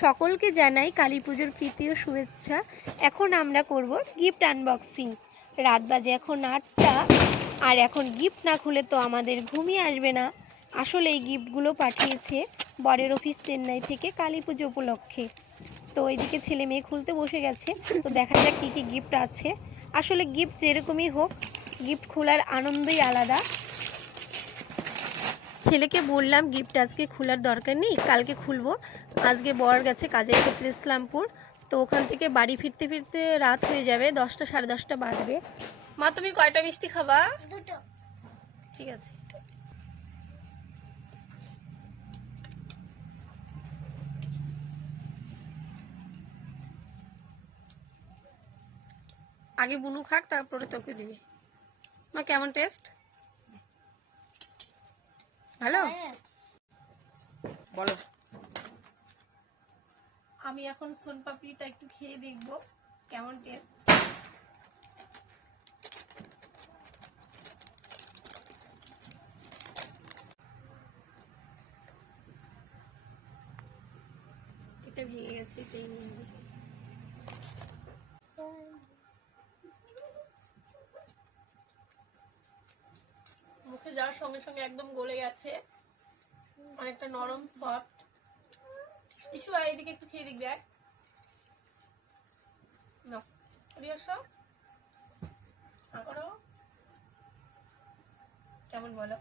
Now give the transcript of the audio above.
সকলকে জানাই কালী পুজোর প্রীতি ও শুভেচ্ছা। এখন আমরা করব গিফট আনবক্সিং। রাত বাজে এখন ৮টা, আর এখন গিফট না খুলে তো আমাদের ঘুমই আসবে না। আসলে এই গিফটগুলো পাঠিয়েছে বরের অফিস চেন্নাই থেকে কালী পুজো উপলক্ষে। তো এইদিকে ছেলে মেয়ে খুলতে বসে গেছে, তো দেখা যাক কী কী গিফট আছে। আসলে গিফট যেরকমই হোক, গিফট খোলার আনন্দই আলাদা। ছেলেকে বললাম গিফট আজকে খোলার দরকার নেই, কালকে খুলবো। আজকে বর গেছে কাজের ক্ষেত্রে ইসলামপুর, তো ওখান থেকে বাড়ি ফিরতে ফিরতে রাত হয়ে যাবে, 10টা সাড়ে 10টা বাজবে। মা তুমি কয়টা মিষ্টি খাবা? দুটো। ঠিক আছে। আগে বুনু খাক, তারপরে তোকে দিবে। মা কেমন টেস্ট? ভালো? বলো। আমি এখন সোনপাপড়িটা একটু খেয়ে দেখব কেমন টেস্ট। এটা ভেঙে গেছে, এটাই নিয়ে নিই। মুখে যাওয়ার সঙ্গে সঙ্গে একদম গলে গেছে, অনেকটা নরম সফট। ইস্যু এইদিকে একটু খেয়ে দেখবি। কেমন বলো?